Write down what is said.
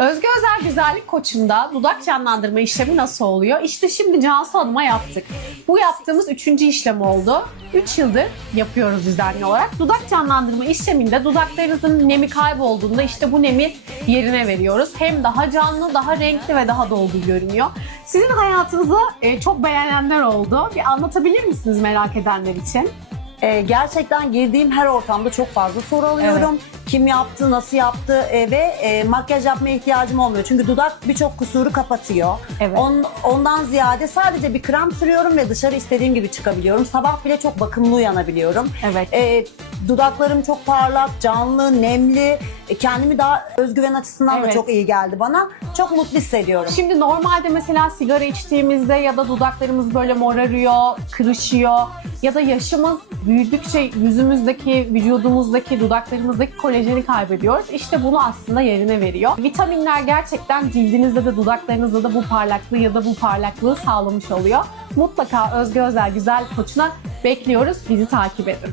Özge Özel Güzellik Koçu'nda dudak canlandırma işlemi nasıl oluyor? İşte şimdi Cansu Hanım'a yaptık. Bu yaptığımız üçüncü işlem oldu. 3 yıldır yapıyoruz düzenli olarak. Dudak canlandırma işleminde dudaklarınızın nemi kaybolduğunda işte bu nemi yerine veriyoruz. Hem daha canlı, daha renkli ve daha dolgu görünüyor. Sizin hayatınızı e, çok beğenenler oldu. Bir anlatabilir misiniz merak edenler için? Ee, gerçekten girdiğim her ortamda çok fazla soru alıyorum. Kim yaptı, nasıl yaptı e, ve e, makyaj yapmaya ihtiyacım olmuyor. Çünkü dudak birçok kusuru kapatıyor. Evet. On- ondan ziyade sadece bir krem sürüyorum ve dışarı istediğim gibi çıkabiliyorum. Sabah bile çok bakımlı uyanabiliyorum. Evet. E, dudaklarım çok parlak, canlı, nemli. E, kendimi daha özgüven açısından da Evet. çok iyi geldi bana. Çok mutlu hissediyorum. Şimdi normalde mesela sigara içtiğimizde ya da dudaklarımız böyle morarıyor, kırışıyor ya da yaşımız büyüdükçe yüzümüzdeki, vücudumuzdaki, dudaklarımızdaki kolajeni kaybediyoruz. İşte bunu aslında yerine veriyor. Vitaminler gerçekten cildinizde de dudaklarınızda da bu parlaklığı ya da bu parlaklığı sağlamış oluyor. Mutlaka Özge Özel Güzel Koç'una bekliyoruz. Bizi takip edin.